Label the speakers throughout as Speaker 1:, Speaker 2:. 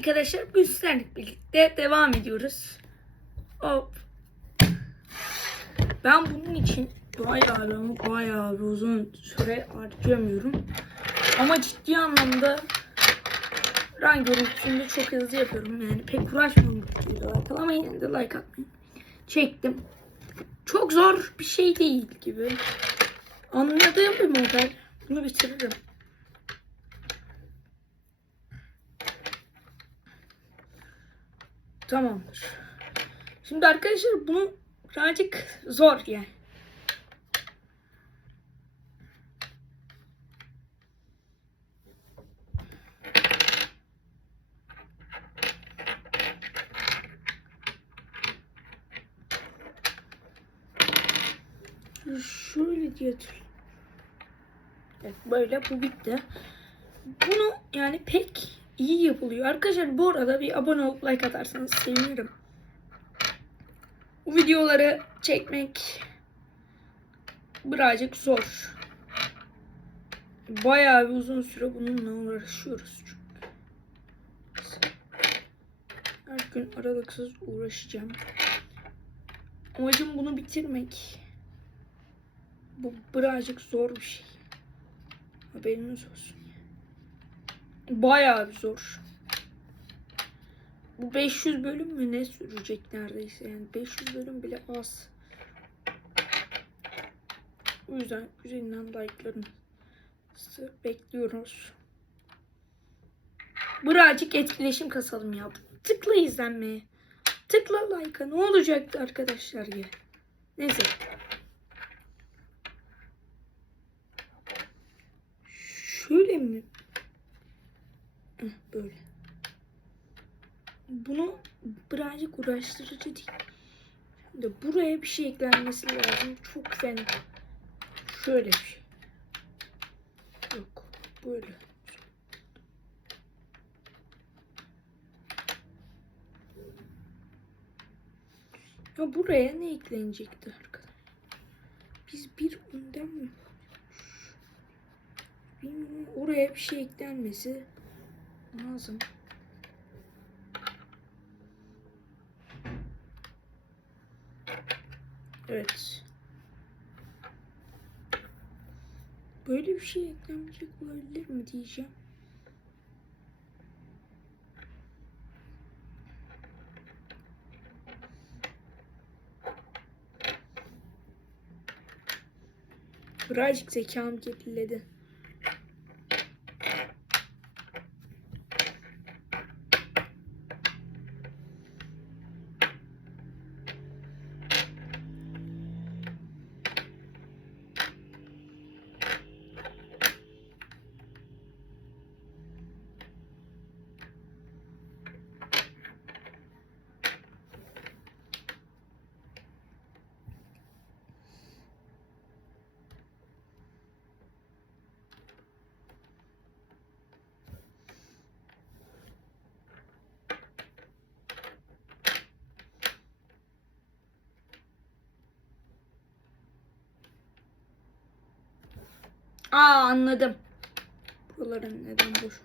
Speaker 1: arkadaşlar bu üstlerle birlikte devam ediyoruz. Hop. Ben bunun için bayağı bayağı uzun süre harcayamıyorum. Ama ciddi anlamda rank görüntüsünde çok hızlı yapıyorum. Yani pek uğraşmıyorum bu videolarda ama yine de like atmayı çektim. Çok zor bir şey değil gibi. Anladığım bir model. Bunu bitiririm. Tamamdır. Şimdi arkadaşlar bunu birazcık zor yani. Şöyle diye. Evet, böyle bu bitti. Bunu yani pek iyi yapılıyor. Arkadaşlar bu arada bir abone olup like atarsanız sevinirim. Bu videoları çekmek birazcık zor. Bayağı bir uzun süre bununla uğraşıyoruz çünkü. Her gün aralıksız uğraşacağım. Amacım bunu bitirmek. Bu birazcık zor bir şey. Haberiniz olsun. Bayağı bir zor. Bu 500 bölüm mü ne sürecek neredeyse yani 500 bölüm bile az. O yüzden güzelinden like'larınızı bekliyoruz. Birazcık etkileşim kasalım ya. Tıkla izlenmeye. Tıkla like'a. Ne olacaktı arkadaşlar ya. Neyse. Şöyle mi? Böyle. Bunu birazcık uğraştırıcı değil. Şimdi buraya bir şey eklenmesi lazım. Çok fena. Şöyle bir şey. Yok. Böyle. Ya buraya ne eklenecekti arkadaşlar? Biz bir önden mi? Bilmiyorum. Oraya bir şey eklenmesi lazım. Evet. Böyle bir şey eklenmeyecek olabilir mi diyeceğim. Birazcık zekam geriledi. Aa anladım. Buraların neden boş?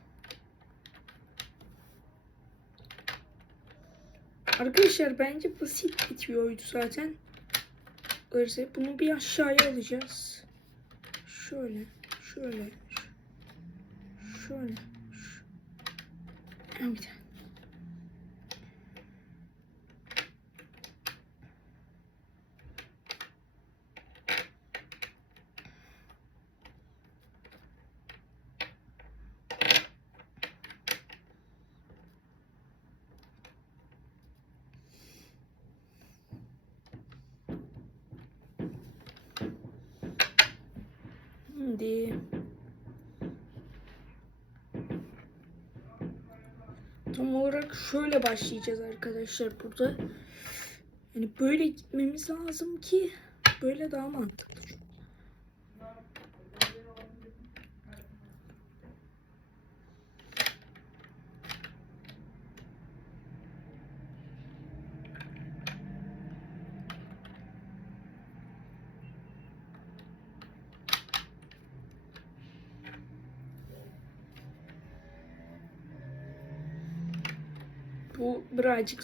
Speaker 1: Arkadaşlar bence basit bitiyordu zaten. Öyleyse bunu bir aşağıya alacağız. Şöyle, şöyle, şöyle. Evet. Şimdi tam olarak şöyle başlayacağız arkadaşlar burada. Yani böyle gitmemiz lazım ki böyle daha mantıklı. Bu birazcık.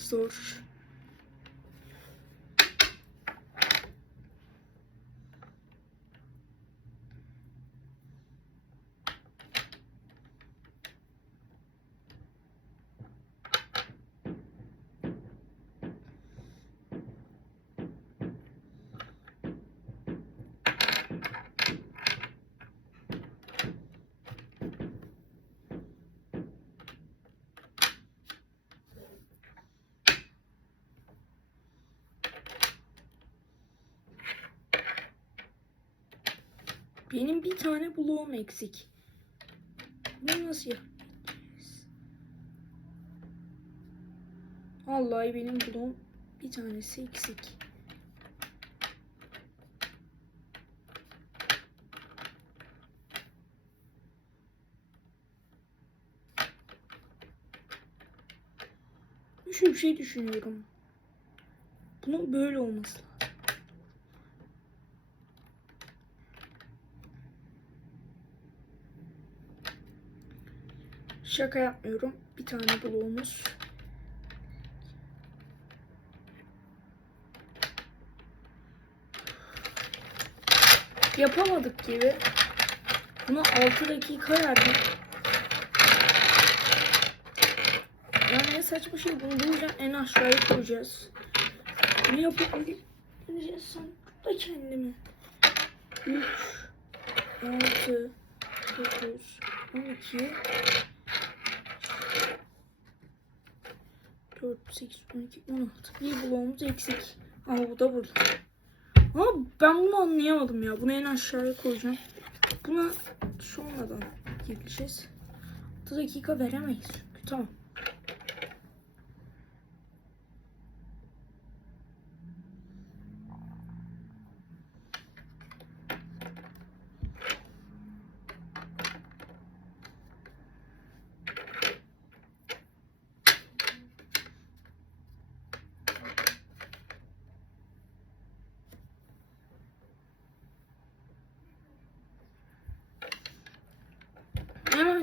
Speaker 1: Benim bir tane bloğum eksik. Bunu nasıl yapacağız? Vallahi benim bloğum bir tanesi eksik. Şöyle bir şey düşünüyorum. Bunun böyle olması lazım. Şaka yapmıyorum. Bir tane bloğumuz. Yapamadık gibi. Buna 6 dakika verdim. Yani ne saçma şey bunu bu yüzden en aşağıya koyacağız. Bunu sen da kendimi. 3 6 9 12 4, 8, 12, 16. Bir bloğumuz eksik. Ama bu da burada. Ama ben bunu anlayamadım ya. Bunu en aşağıya koyacağım. Buna sonradan gireceğiz. 6 dakika veremeyiz çünkü. Tamam.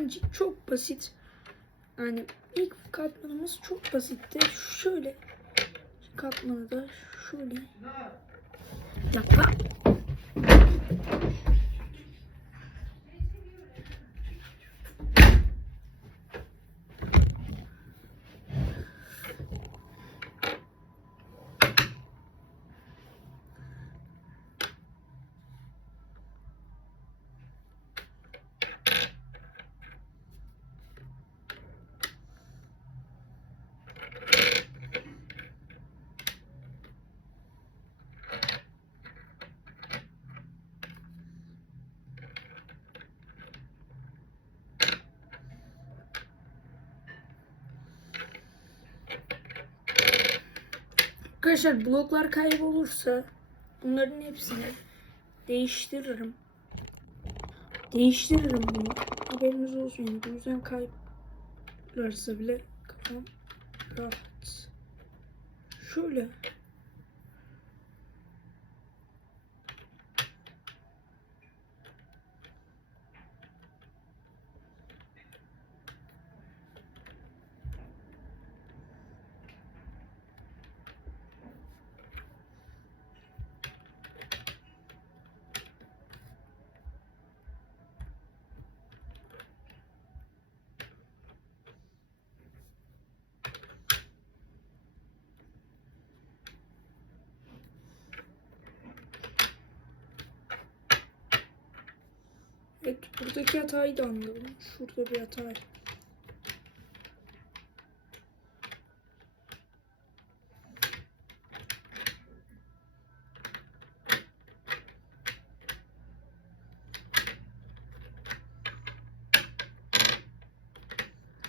Speaker 1: Hemencik çok basit. Yani ilk katmanımız çok basitti. Şöyle katmanı da şöyle yapma. Arkadaşlar bloklar kaybolursa bunların hepsini değiştiririm. Değiştiririm bunu. Haberiniz olsun yani. Bu yüzden kaybolursa bile kafam rahat. Şöyle. Evet buradaki hatayı da anladım. Şurada bir hata var.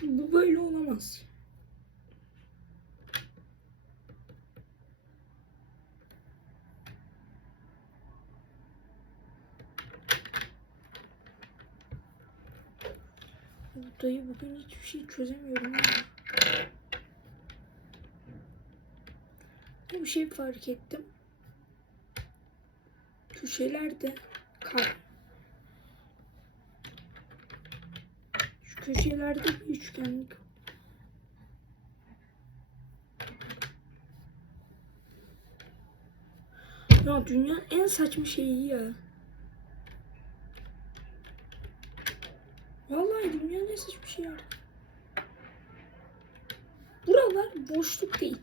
Speaker 1: Bu böyle olamaz. Dayı bugün hiçbir şey çözemiyorum. Bir şey fark ettim. Köşelerde kal. Şu köşelerde bir üçgenlik Ya dünyanın en saçma şeyi ya. Vallahi dünyanın en saçma şeyi ya. Buralar boşluk değil.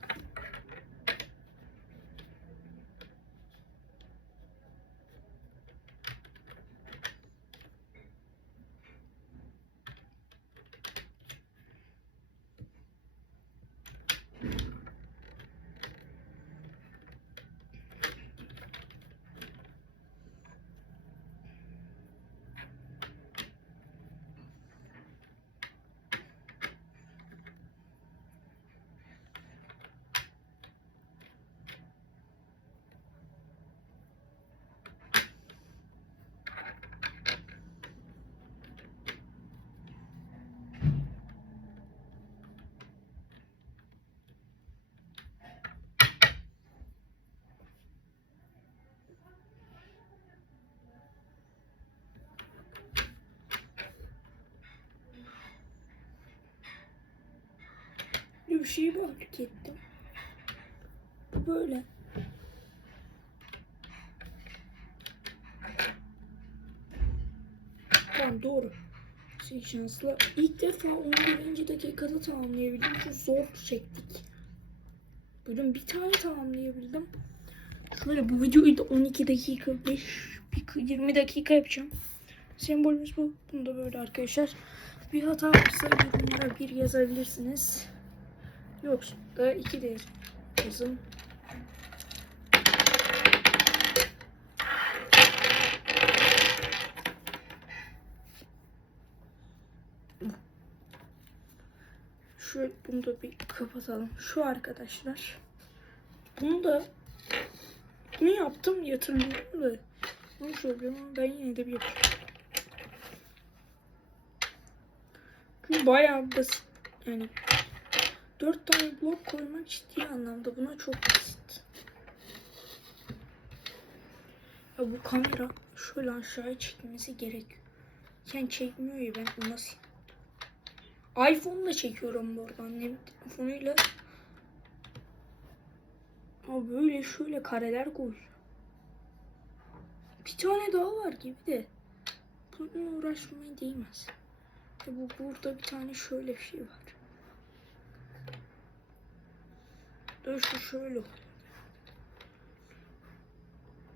Speaker 1: Şeyi fark ettim. Bu böyle. Tamam doğru. Şey şanslı. İlk defa 11. dakikada tamamlayabildim. Çok zor çektik. Bölüm bir tane tamamlayabildim. Şöyle bu videoyu da 12 dakika 5 bir 20 dakika yapacağım. Sembolümüz bu. Bunu da böyle arkadaşlar. Bir hata varsa yorumlara bir yazabilirsiniz. Yoksa da iki de yazın. Şu bunu da bir kapatalım. Şu arkadaşlar. Bunu da bunu yaptım yatırmıyorum da. Bunu ama ben yine de bir yapacağım. Çünkü bayağı basit. Yani dört tane blok koymak ciddi anlamda buna çok basit. Ya bu kamera şöyle aşağıya çekmesi gerekiyor. Sen çekmiyor ya ben nasıl iPhone'la çekiyorum bu arada telefonuyla. Ama böyle şöyle kareler koy. Bir tane daha var gibi de. Bununla uğraşmaya değmez. Ya bu burada bir tane şöyle bir şey var. Dur şu şöyle.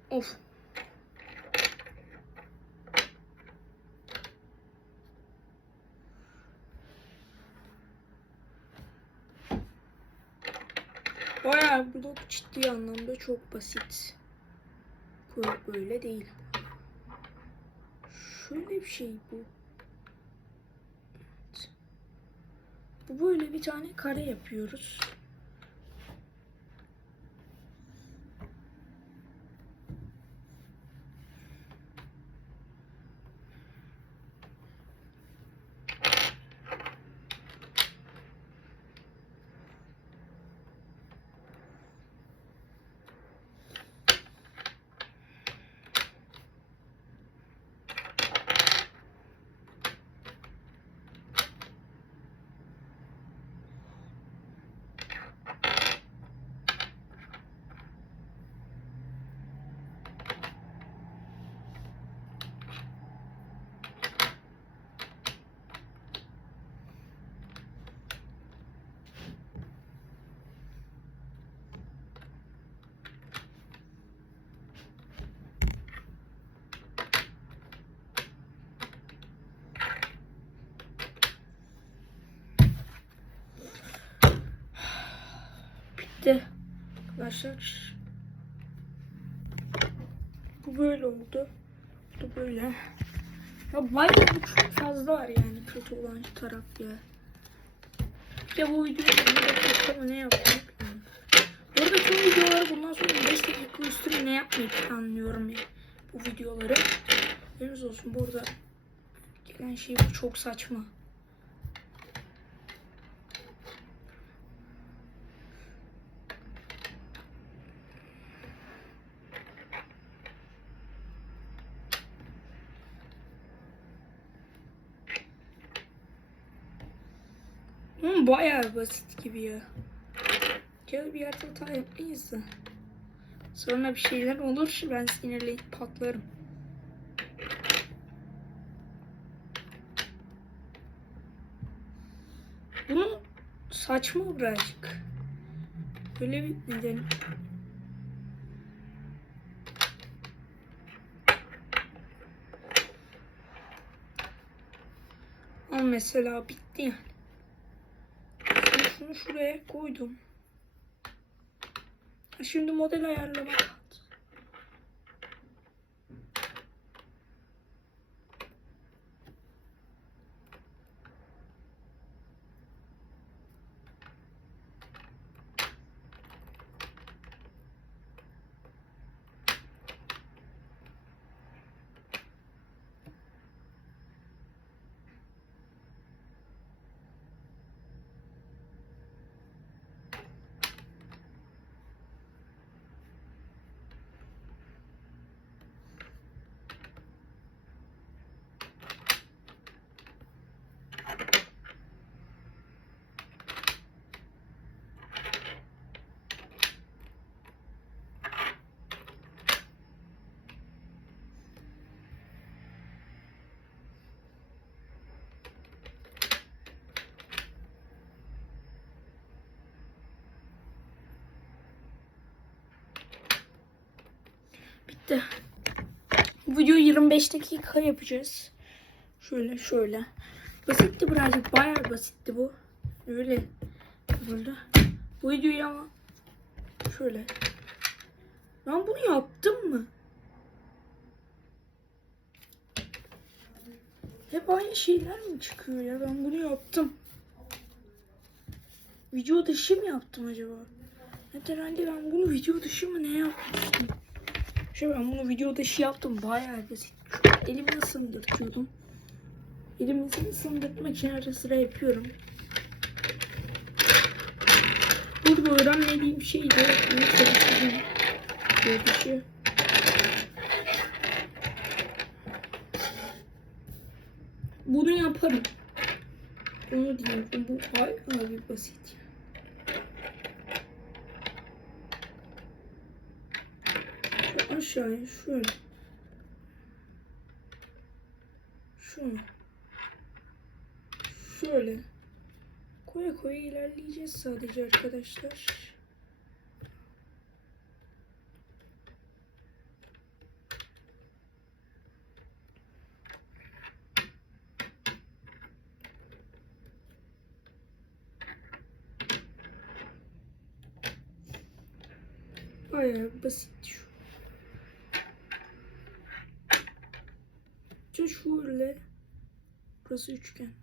Speaker 1: Of. Bayağı blok ciddi anlamda çok basit. Böyle, değil. Şöyle bir şey bu. Bu böyle bir tane kare yapıyoruz. Bitti. Arkadaşlar. Bu böyle oldu. Bu da böyle. Ya bayağı bu çok fazla var yani kötü olan taraf ya. Ya bu videoyu 20 dakika mı ne yaptık? Bu arada tüm videoları bundan sonra 5 dakika üstüne ne yapmayı planlıyorum ya. Bu videoları. Haberiniz olsun burada gelen şey bu çok saçma. Ama bayağı basit gibi ya. Gel bir yerde hata yapmayız da. Sonra bir şeyler olur ben sinirleyip patlarım. Bunu saçma birazcık. Böyle bir neden. Ama mesela bitti yani. Şunu şuraya koydum. Şimdi model ayarlamak. kaldı. Bitti. Bu videoyu 25 dakika yapacağız. Şöyle şöyle. Basitti birazcık. Bayağı basitti bu. Öyle. Burada. Bu videoyu ama şöyle. Ben bunu yaptım mı? Hep aynı şeyler mi çıkıyor ya? Ben bunu yaptım. Video dışı mı yaptım acaba? Herhalde ben bunu video dışı mı ne yapmıştım? Şöyle ben bunu video dışı yaptım. Bayağı basit. Elimi ısındırtıyordum. Elimi ısındırtmak için ara sıra yapıyorum. Burada öğrenmediğim şey de bunu. Video dışı. Bunu yaparım. Onu diyeyim. Bu bayağı bir basit. Şu aşağıya şöyle. Şöyle. Koya koya ilerleyeceğiz sadece arkadaşlar. Bayağı basit şu. Şu şöyle. Burası üçgen.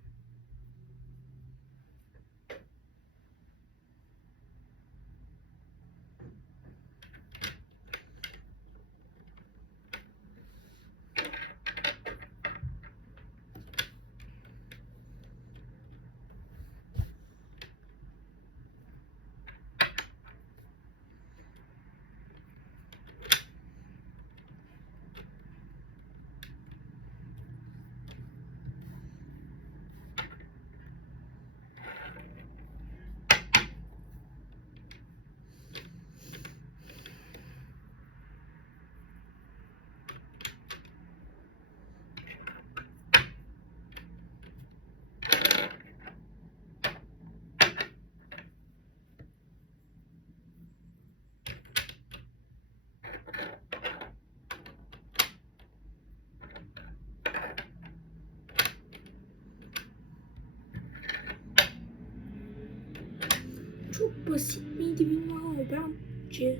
Speaker 1: Çok basit miydi bilmiyorum ama bence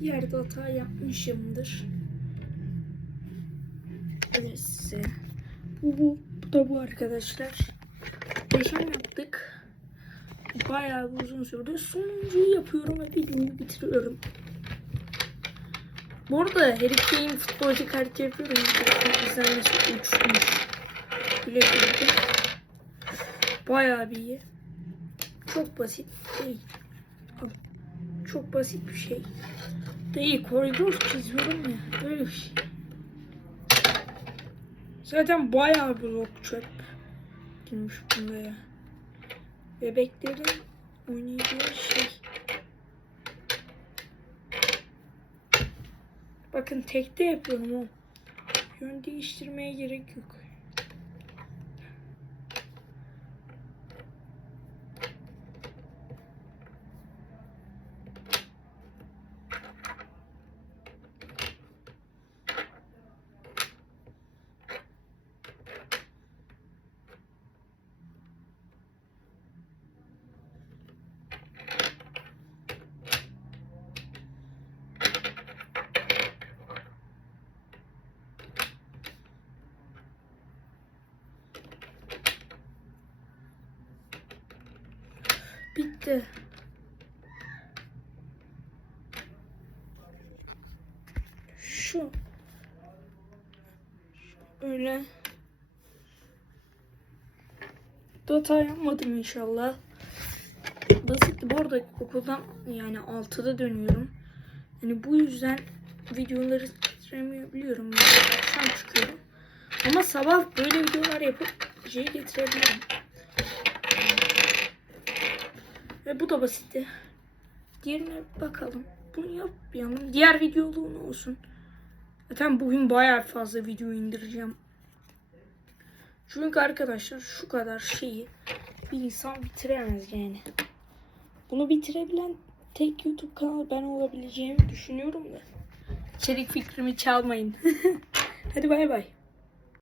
Speaker 1: bir yerde hata yapmışımdır. Evet size. Bu, bu, bu da bu arkadaşlar. Geçen yaptık. Bayağı bir uzun sürdü. Sonuncuyu yapıyorum ve videoyu bitiriyorum. Bu arada Harry Kane futbolcu kartı yapıyorum. İzlenmesi uçmuş. Bile. Bayağı bir iyi. Çok basit değil. Çok basit bir şey. Değil. Koridor çiziyorum ya. Böyle bir şey. Zaten bayağı blok çöp. Girmiş bunda ya. Bebeklerin oynayacağı şey. bakın tekte yapıyorum o. Yön değiştirmeye gerek yok. Bitti. Şu. Öyle. Data yapmadım inşallah. Basitti. Bu arada okuldan yani 6'da dönüyorum. Yani bu yüzden videoları getiremeyebiliyorum. Yani akşam çıkıyorum. Ama sabah böyle videolar yapıp şey getirebilirim. Ve bu da basitti. Diğerine bakalım. Bunu yapmayalım. Diğer videoluğun olsun. Zaten bugün bayağı fazla video indireceğim. Çünkü arkadaşlar şu kadar şeyi bir insan bitiremez yani. Bunu bitirebilen tek YouTube kanalı ben olabileceğimi düşünüyorum da. İçerik fikrimi çalmayın. Hadi bay bay.